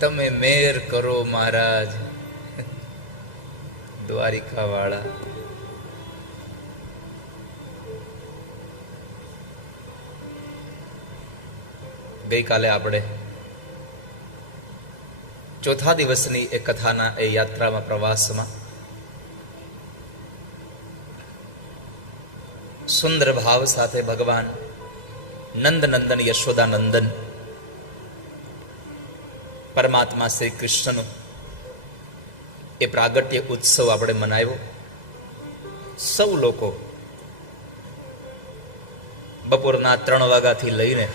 તમે મેર કરો મહારાજ દ્વારિકા વાળા. ગઈકાલે આપણે ચોથા દિવસની એ કથાના એ યાત્રામાં પ્રવાસમાં સુંદર ભાવ સાથે ભગવાન નંદનંદન યશોદાનંદન પરમાત્મા શ્રી કૃષ્ણનો એ પ્રાગટ્ય ઉત્સવ આપણે મનાવ્યો. સૌ લોકો બપોરના 3 વાગ્યાથી લઈને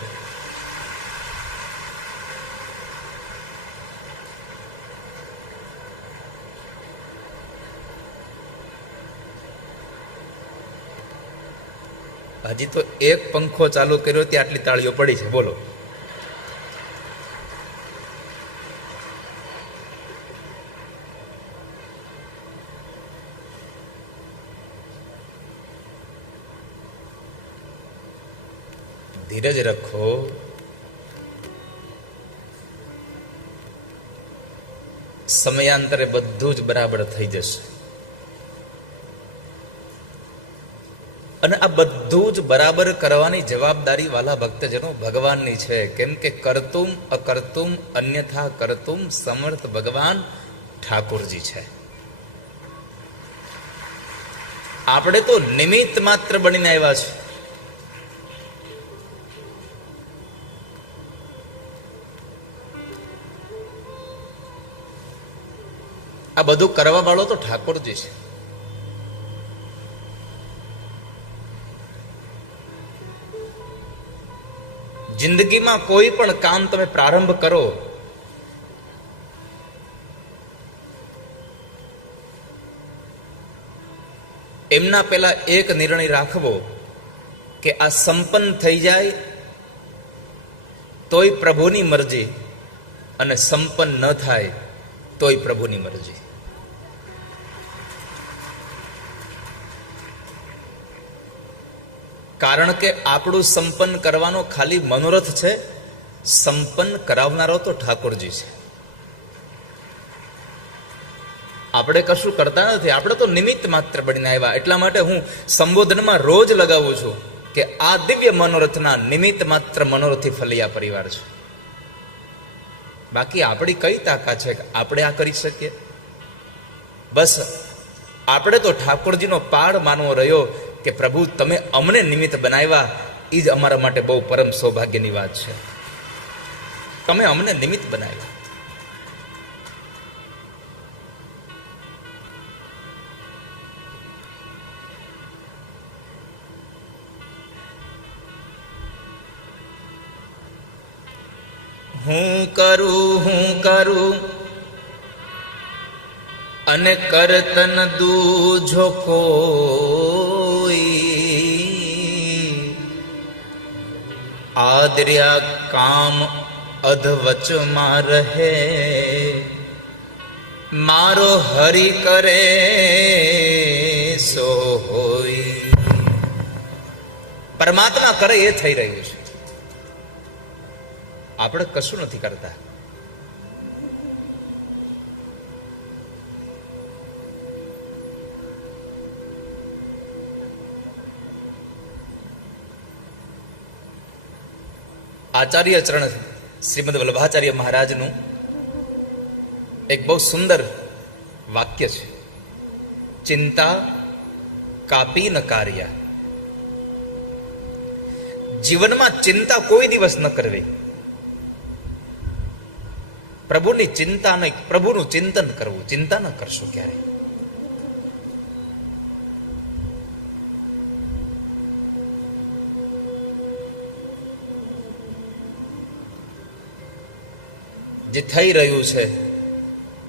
હજી તો એક પંખો ચાલુ કર્યો ત્યાં આટલી તાળીઓ પડી છે. બોલો, ધીરજ રાખો. સમયાંતરે બધું જ બરાબર થઈ જશે. અને આ બધું જ બરાબર કરવાની જવાબદારી વાલા ભક્તજનો ભગવાનની છે. કેમ કે કરતુમ અકર્તુમ અન્યથા કરતુમ સમર્થ ભગવાન ઠાકોરજી છે. આપણે તો નિમિત્ત માત્ર બનીને આવ્યા છે. આ બધું કરવા વાળો તો ઠાકોરજી છે. જિંદગીમાં કોઈ પણ કામ તમે પ્રારંભ કરો, એમના પહેલા એક નિર્ણય રાખવો કે આ સંપન્ન થઈ જાય તોય પ્રભુની મરજી, અને સંપન્ન ન થાય તોય પ્રભુની મરજી. કારણ કે આપણું સંપન્ન કરવાનો ખાલી મનોરથ છે, સંપન્ન કરાવનારો તો ઠાકોરજી છે. આપણે કશું કરતા નથી, આપણે તો નિમિત્ત માત્ર બનીને આવ્યા. એટલા માટે હું સંબોધનમાં રોજ લગાવું છું કે આ દિવ્ય મનોરથના નિમિત્ત માત્ર મનોરથી ફલિયા પરિવાર છે. બાકી આપણી કઈ તાકાત છે કે આપણે આ કરી શકીએ? બસ આપણે તો ઠાકોરજીનો પાડ માનવો રહ્યો કે પ્રભુ તમે અમને નિમિત્ત બનાવ્યા, એ જ અમારા માટે બહુ પરમ સૌભાગ્યની વાત છે. તમે અમને નિમિત્ત બનાવ્યા. હું કરું અને કરતન દૂજો કોઈ, આદર્યા કામ અધવચમાં રહે, મારો હરિ કરે સો હોય. પરમાત્મા કરે એ થઈ રહ્યું છે. આપણે કશું નથી કરતા. આચાર્ય ચરણ શ્રીમદ વલ્લભાચાર્ય મહારાજનું એક બહુ સુંદર વાક્ય છે, ચિંતા કાપી ન કાર્ય. જીવનમાં ચિંતા કોઈ દિવસ ન કરવી. પ્રભુની ચિંતા નહીં, પ્રભુનું ચિંતન કરવું. ચિંતા ન કરશો ક્યારે. જે થઈ રહ્યું છે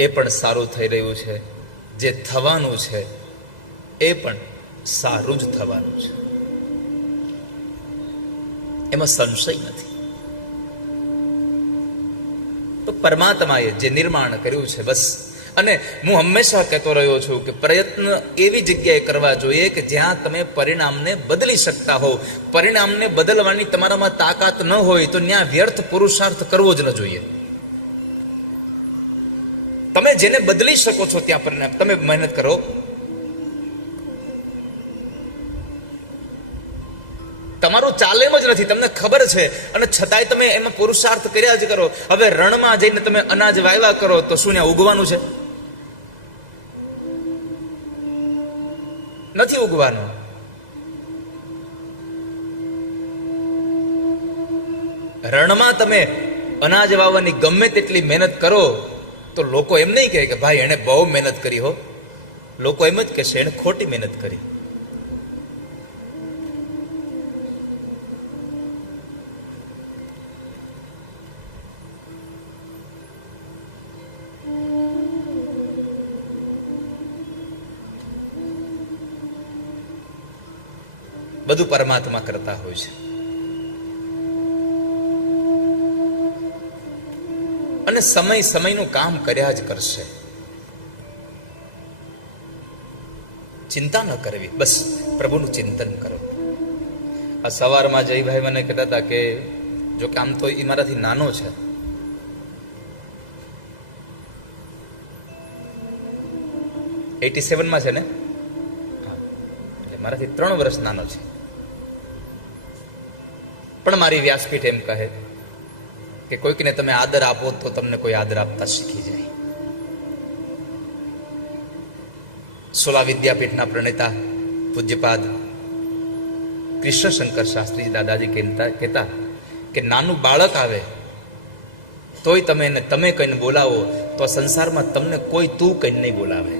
એ પણ સારું થઈ રહ્યું છે, જે થવાનું છે એ પણ સારું જ થવાનું છે, એમાં સંશય નથી. તો પરમાત્માએ જે નિર્માણ કર્યું છે બસ. અને હું હંમેશા કહેતો રહ્યો છું કે પ્રયત્ન એવી જગ્યાએ કરવા જોઈએ કે જ્યાં તમે પરિણામને બદલી શકતા હો. પરિણામને બદલવાની તમારામાં તાકાત ન હોય તો ત્યાં વ્યર્થ પુરુષાર્થ કરવો જ ન જોઈએ. તમે જેને બદલી શકો છો ત્યાં પર તમે મહેનત કરો. તમારું ચાલે એમ જ નથી, તમને ખબર છે, અને છતાંય તમે એમાં પુરુષાર્થ કર્યા જ કરો. હવે રણમાં જઈને તમે અનાજ વાવ્યા કરો તો શું ત્યાં ઉગવાનું છે? નથી ઉગવાનું. રણમાં તમે અનાજ વાવવાની ગમે તેટલી મહેનત કરો તો લોકો એમ નહીં કહે કે ભાઈ એણે બહુ મહેનત કરી હો. લોકો એમ જ કહેશે એણે ખોટી મહેનત કરી. બધું પરમાત્મા કરતા હોય છે. અને સમય સમયનું કામ કર્યા જ કરશે. ચિંતા ન કરવી, બસ પ્રભુનું ચિંતન કરો. આ સવારમાં જયભાઈ મને કહેતા હતા કે જો કે આમ તો એ મારાથી નાનો છે, માં છે ને, એટલે મારાથી 3 વર્ષ નાનો છે. પણ મારી વ્યાસપીઠ એમ કહે કે કોઈકને તમે આદર આપો તો તમને કોઈ આદર આપતા શીખી જાય. સોલા વિદ્યાપીઠના પ્રણેતા પૂજ્યપાદ કૃષ્ણશંકર શાસ્ત્રી દાદાજી કહેતા કે નાનું બાળક આવે તોય તમે એને તમે કહીને બોલાવો તો આ સંસારમાં તમને કોઈ તું કહીને નહીં બોલાવે.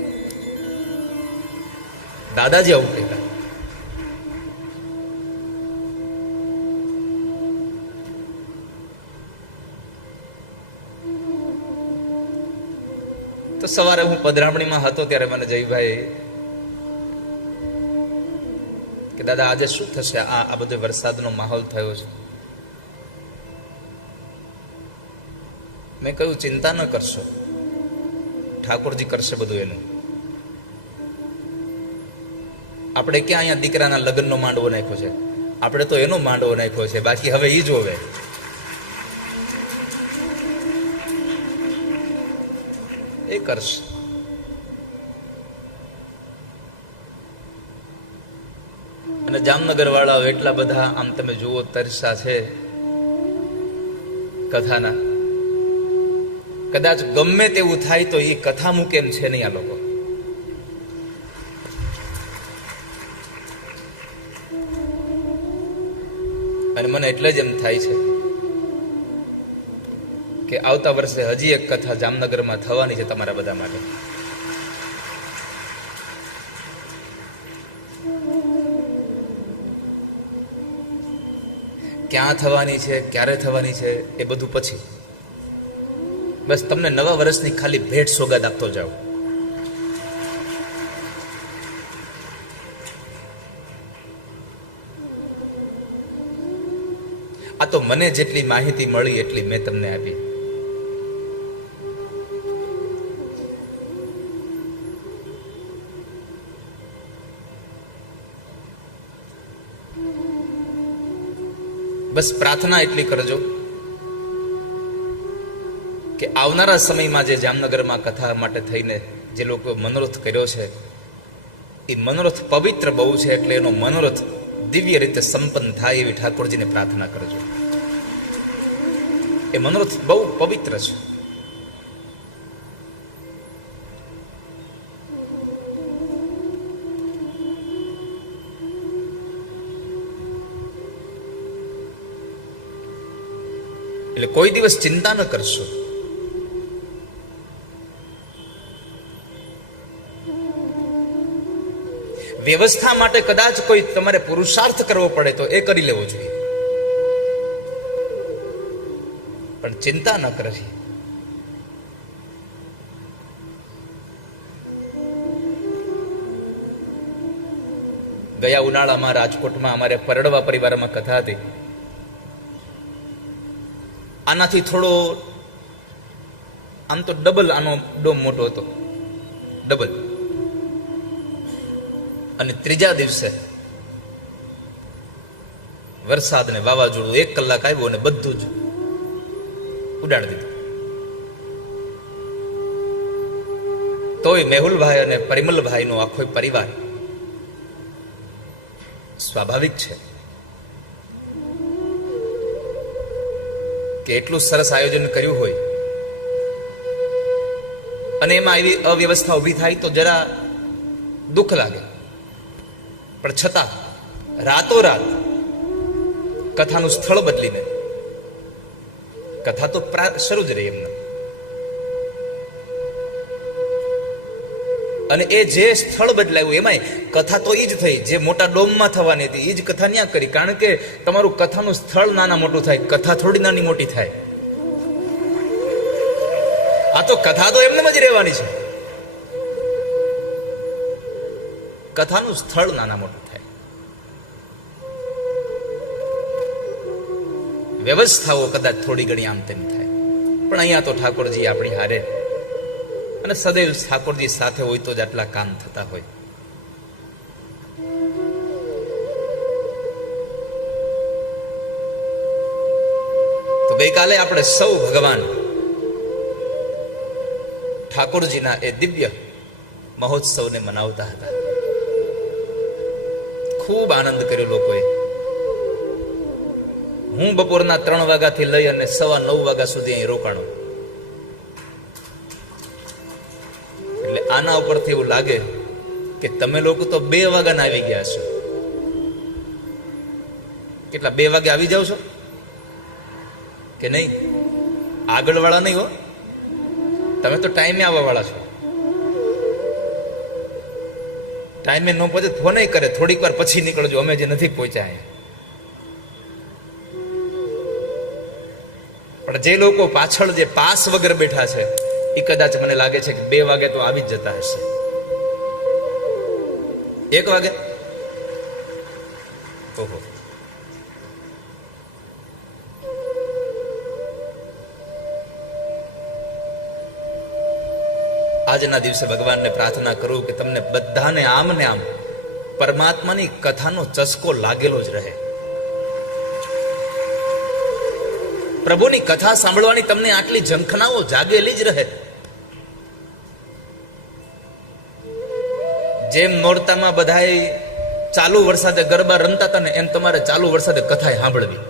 દાદાજી આવું કહેતા. તો સવારે હું પધરામણીમાં હતો ત્યારે મને જયભાઈ કે દાદા આજે શું થશે, આ બધો વરસાદનો માહોલ થયો છે. મેં કહ્યું ચિંતા ન કરશો, ઠાકોરજી કરશે બધું એનું. આપણે ક્યાં અહીંયા દીકરાના લગ્નનો માંડવો નાખ્યો છે, આપણે તો એનો માંડવો નાખ્યો છે, બાકી હવે એ જોવે. એ કરશે. અને જામનગર વાળાઓ એટલા બધા આમ તમે જુઓ તરસા છે કથાના, કદાચ ગમે તેવું થાય તો એ કથા મૂકે એમ છે નહીં આ લોકો. અને મને એટલે જ એમ થાય છે કે આવતા વર્ષે હજી એક કથા જામનગરમાં થવાની છે તમારા બધા માટે. ક્યાં થવાની છે, ક્યારે થવાની છે એ બધું પછી. બસ તમને નવા વર્ષની ખાલી ભેટ સોગાદ આપતો જાઓ. આ તો મને જેટલી માહિતી મળી એટલી મેં તમને આપી. બસ પ્રાર્થના એટલી કરજો કે આવનારા સમયમાં જે જામનગરમાં કથા માટે થઈને જે લોકો મનોરથ કર્યો છે એ મનોરથ પવિત્ર બહુ છે, એટલે એનો મનોરથ દિવ્ય રીતે સંપન્ન થાય એવી ઠાકોરજીને પ્રાર્થના કરજો. એ મનોરથ બહુ પવિત્ર છે. એટલે કોઈ દિવસ ચિંતા ન કરશો. વ્યવસ્થા માટે કદાચ કોઈ તમારે પુરુષાર્થ કરવો પડે તો એ કરી લેવો જોઈએ, પણ ચિંતા ન કરવી. ગયા ઉનાળામાં રાજકોટમાં અમારે પરડવા પરિવારમાં કથા હતી. આનાથી થોડો આમ તો ડબલ આનો ડોમ મોટો હતો, ડબલ. અને ત્રીજા દિવસે વરસાદ ને વાવાઝોડું 1 કલાક આવ્યું અને બધું જ ઉડાડી દીધું. તોય મેહુલભાઈ અને પરિમલભાઈનો આખો પરિવાર સ્વાભાવિક છે કે એટલું સરસ આયોજન કર્યું હોય અને એમાં એવી અવ્યવસ્થા ઊભી થાય તો જરા દુઃખ લાગે. પણ છતાં રાતોરાત કથાનું સ્થળ બદલીને કથા તો શરૂ જ રહી એમને. અને એ જે સ્થળ બદલાયું એમાંય કથા તો એ જ થઈ જે મોટા ડોમમાં થવાની હતી, એ જ કથા ન્યા કરી. કારણ કે તમારું કથાનું સ્થળ નાના મોટું થાય, કથા થોડી નાની મોટી થાય. આ તો કથા તો એમને જ રહેવાની છે, કથાનું સ્થળ નાના મોટું થાય. વ્યવસ્થાઓ કદાચ થોડી ઘણી આમ તેમ થાય, પણ અહીંયા તો ઠાકોરજી આપણી હારે અને સદૈવ ઠાકોરજી સાથે હોય તો જ આટલા કામ થતા હોય. તો ગઈકાલે આપણે સૌ ભગવાન ઠાકોરજીના એ દિવ્ય મહોત્સવને મનાવતા હતા. ખૂબ આનંદ કર્યો લોકોએ. હું બપોરના 3 વાગ્યાથી લઈ અને 9:15 વાગ્યા સુધી અહીં રોકાણો. એટલે આના ઉપરથી એવું લાગે કે તમે લોકો તો 2 વાગ્યાના આવી ગયા છો. કેટલા 2 વાગે આવી જાવ છો કે નહીં? આગળ વાળા નહીં હો, તમે તો ટાઈમે આવવા વાળા છો. ટાઈમે ન પહોંચે ફોન કરે, થોડીક વાર પછી નીકળજો, અમે જે નથી પહોંચ્યા. પણ જે લોકો પાછળ જે પાસ વગર બેઠા છે એ કદાચ મને લાગે છે કે 2 વાગે તો આવી જ જતા હશે. 1 વાગે ઓહો. આજના દિવસે ભગવાનને પ્રાર્થના કરું કે તમને બધાને આમ ને આમ પરમાત્માની કથાનો ચસ્કો લાગેલો જ રહે. પ્રભુની કથા સાંભળવાની તમને આટલી ઝંખનાઓ જાગેલી જ રહે. જેમ નોરતામાં બધાય ચાલુ વરસાદે ગરબા રમતા હતા ને એમ તમારે ચાલુ વરસાદે કથા સાંભળવી.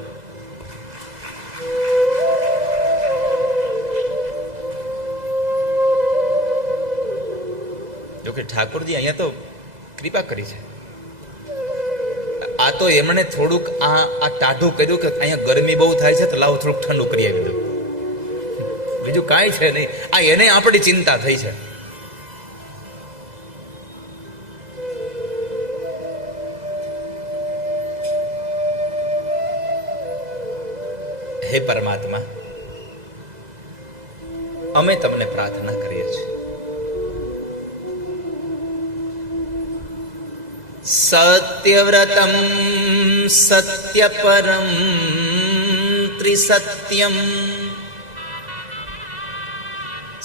જોકે ઠાકોરજી અહીંયા તો કૃપા કરી છે. આ તો એમણે થોડુંક આ ટાઢું કર્યું કે અહીંયા ગરમી બહુ થાય છે તો લાવો થોડુંક ઠંડુ કરી આવી દઉં. બીજું કાંઈ છે નહીં. આ એને આપણી ચિંતા થઈ છે. હે પરમાત્મા, અમે તમને પ્રાર્થના કરીએ છીએ, સત્યવ્રતમ સત્યપરમ ત્રિસત્યમ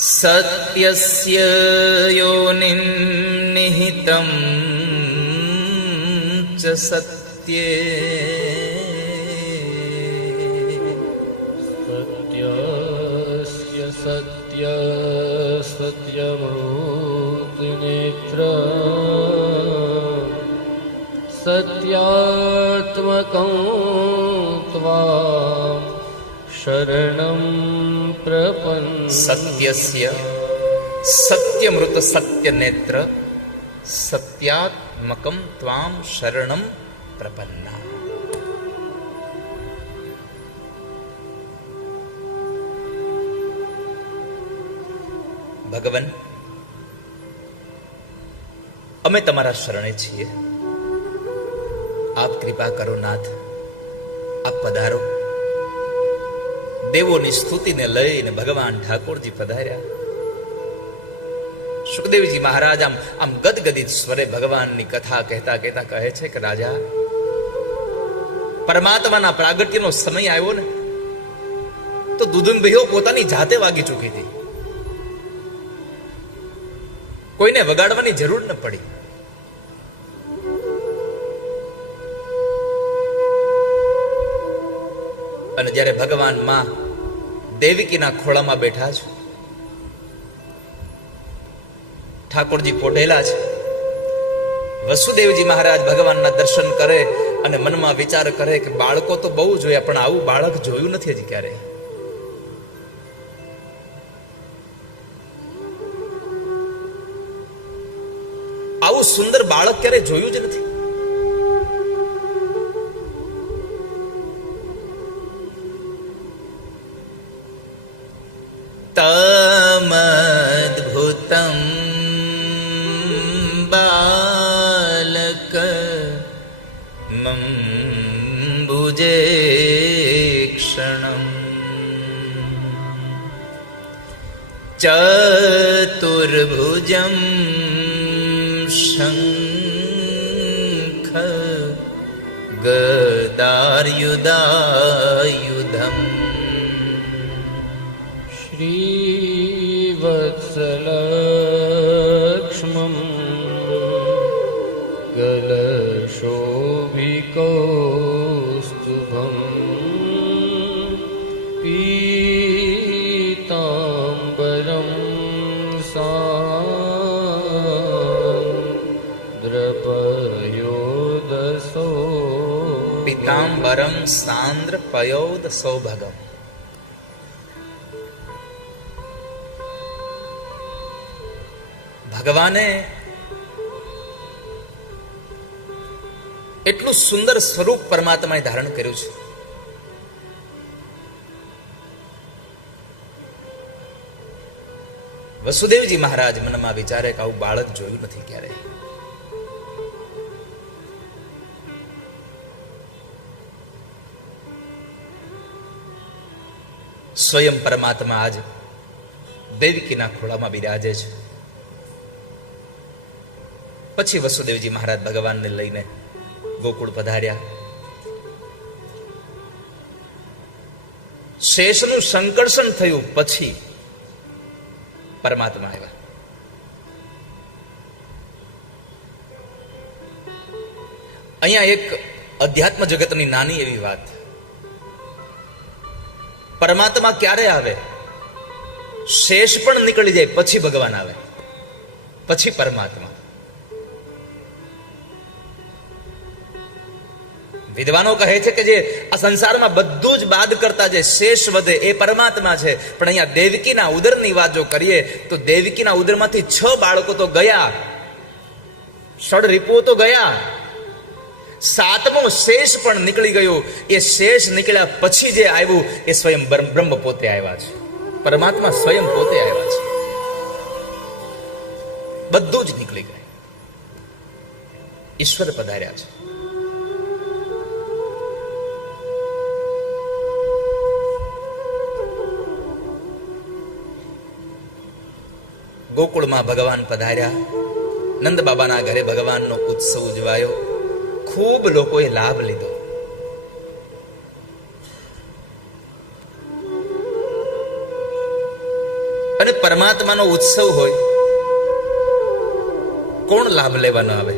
સત્યસ્ય યોનિનિહિતમ ચ સત્યે સત્યસ્ય સત્ય સત્યમૂર્તિનેત્ર સત્યાત્મકં ત્વાં શરણં પ્રપન્ન. સત્યસ્ય સત્યમૃત સત્યનેત્ર સત્યાત્મકં ત્વાં શરણં પ્રપન્ના. ભગવાન, અમે તમારા શરણે છીએ. આપ કૃપા કરો નાથ, આપ પધારો. દેવોની સ્તુતિને લઈને ભગવાન ઠાકોરજી પધાર્યા. સુખદેવજી મહારાજ આમ ગદગદિત સ્વરે ભગવાનની કથા કહેતા કહેતા કહે છે કે રાજા, પરમાત્માના પ્રાગટ્યનો સમય આવ્યો ને તો દુદુંભીઓ પોતાની જાતે વાગી ચૂકી હતી. કોઈને વગાડવાની જરૂર ન પડી. અને જ્યારે ભગવાન માં દેવકીના ખોળામાં બેઠા છે, ઠાકોરજી પોઢેલા છે. વસુદેવજી મહારાજ ભગવાનના દર્શન કરે અને મનમાં વિચાર કરે કે બાળકો તો બહુ જોયા, પણ આવું બાળક જોયું નથી હજી ક્યારે. આવું સુંદર બાળક ક્યારે જોયું જ નથી. તમદ્ભુતમ બાલક મંબુજે ક્ષણમ ચતુર્ભુજમ શંખ ગદાર્યુદાયુધમ શ્રીવત્સલક્ષ્મં ગલશોભિકૌસ્તુભં પીતાંબરં સાંદ્રપયોદસો પીતાંબરમ સાંદ્ર પયોદ સૌભગમ. ભગવાને એટલું સુંદર સ્વરૂપ પરમાત્માએ ધારણ કર્યું છે. વસુદેવજી મહારાજ મનમાં વિચારે કે આવું બાળક જોયું નથી ક્યારેય. સ્વયં પરમાત્મા આજ દેવકીના ખોળામાં બિરાજે છે. પછી વસુદેવજી મહારાજ ભગવાનને લઈને ગોકુળ પધાર્યા. શેષનું સંકર્ષણ થયું પછી પરમાત્મા આવ્યા. અહીંયા એક અધ્યાત્મ જગતની નાની એવી વાત. પરમાત્મા ક્યારે આવે? શેષ પણ નીકળી જાય પછી ભગવાન આવે, પછી પરમાત્મા. વિદ્વાનો કહે છે કે જે આ સંસારમાં બધું જ બાદ કરતા જે શેષ વધે એ પરમાત્મા છે. પણ અહીંયા દેવકીના ઉદરની વાત જો કરીએ તો દેવકીના ઉદરમાંથી 6 બાળકો તો ગયા, ષડ રિપુઓ તો ગયા, 7મો શેષ પણ નીકળી ગયો. એ શેષ નીકળ્યા પછી જે આવ્યું એ સ્વયં બ્રહ્મ પોતે આવ્યા છે. પરમાત્મા સ્વયં પોતે આવ્યા છે. બધું જ નીકળી ગયું. ઈશ્વર પધાર્યા છે. ગોકુળમાં ભગવાન પધાર્યા. નંદ બાબાના ઘરે ભગવાનનો ઉત્સવ ઉજવાયો. ખૂબ લોકોએ લાભ લીધો. અને પરમાત્માનો ઉત્સવ હોય, કોણ લાભ લેવા ન આવે?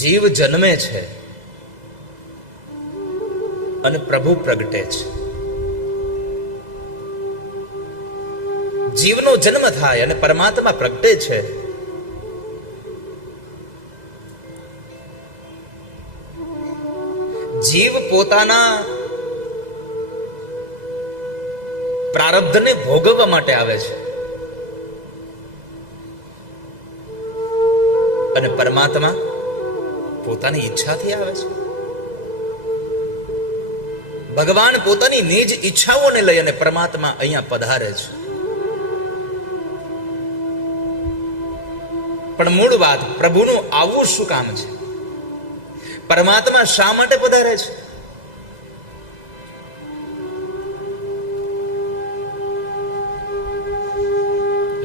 જીવ જન્મે છે અને પ્રભુ પ્રગટે છે. જીવનો જન્મ થાય અને પરમાત્મા પ્રગટે છે. જીવ પોતાના પ્રારબ્ધને ભોગવવા માટે આવે છે અને પરમાત્મા પોતાની ઈચ્છાથી આવે છે. ભગવાન પોતાની નિજ ઈચ્છાઓને લઈ અને પરમાત્મા અહીંયા પધારે છે. પણ મૂળ વાત, પ્રભુનું આવવું શું કામ છે? પરમાત્મા શા માટે પધારે છે?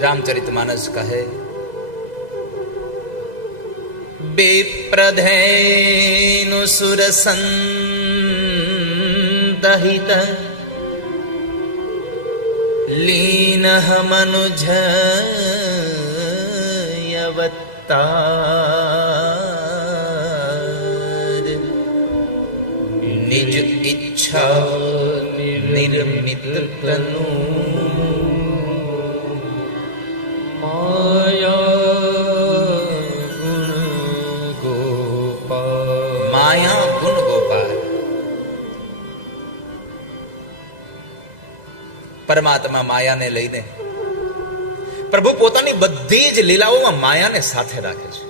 રામચરિતમાનસ કહે, બેપ્રધેનુ સુરસંતહિત લીનઃ મનુજ નિજ ઈચ્છા નિર્મિત તનુ પરમાત્મા માયાને લઈને પ્રભુ પોતાની બધી જ લીલાઓમાં માયાને સાથે રાખે છે.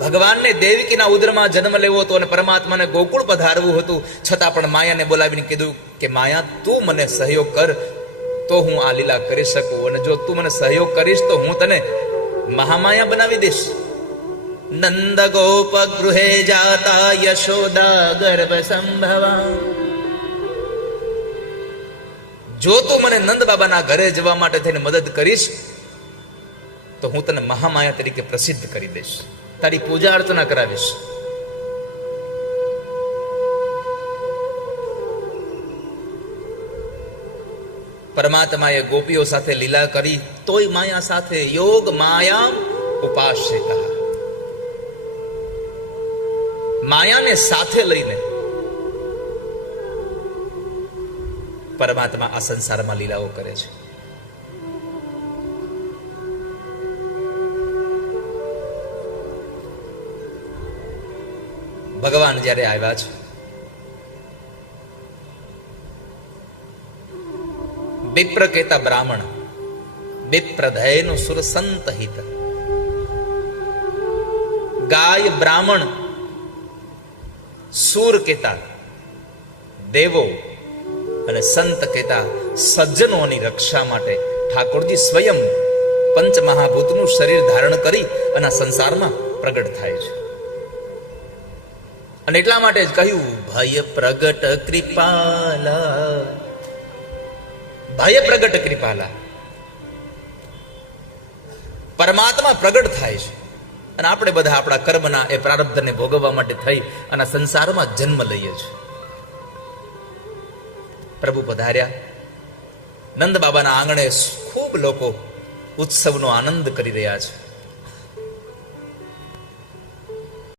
ભગવાનને દેવકીના ઉદરમાં જન્મ લેવો હતો અને પરમાત્માને ગોકુળ પધારવું હતું, છતાં પણ માયાને બોલાવીને કીધું કે માયા, તું મને સહયોગ કર તો હું આ લીલા કરી શકું, અને જો તું મને સહયોગ કરીશ તો હું તને મહામાયા બનાવી દઈશ. નંદ ગોપ ગૃહે જાતા યશોદા ગર્ભ સંભવા. જો તું મને નંદ બાબાના ઘરે જવા માટે થઈને મદદ કરીશ તો હું તને મહામાયા તરીકે પ્રસિદ્ધ કરી દઈશ, તારી પૂજા અર્ચના કરાવીશ. પરમાત્માએ ગોપીઓ સાથે લીલા કરી તોય માયા સાથે યોગ માયા ઉપાશ્રિતા. માયાને સાથે લઈને પરમાત્મા આ સંસારમાં લીલાઓ કરે છે. ભગવાન જ્યારે આવ્યા છે, વિપ્ર કહેતા બ્રાહ્મણ, વિપ્રધયનું સુર સંત હિત. ગાય બ્રાહ્મણ, સૂર કહેતા દેવો અને સંત કહેતા સજ્જનોની રક્ષા માટે ઠાકોરજી સ્વયં પંચમહાભૂતનું શરીર ધારણ કરી અને સંસારમાં પ્રગટ થાય છે. અને એટલા માટે જ કહ્યું ભય પ્રગટ કૃપાલા, ભય પ્રગટ કૃપાલા. પરમાત્મા પ્રગટ થાય છે અને આપણે બધા આપણા કર્મના એ પ્રારબ્ધને ભોગવવા માટે થઈ અને સંસારમાં જન્મ લઈએ છીએ. પ્રભુ પધાર્યા. નંદ બાબાના આંગણે ખૂબ લોકો ઉત્સવનો આનંદ કરી રહ્યા છે.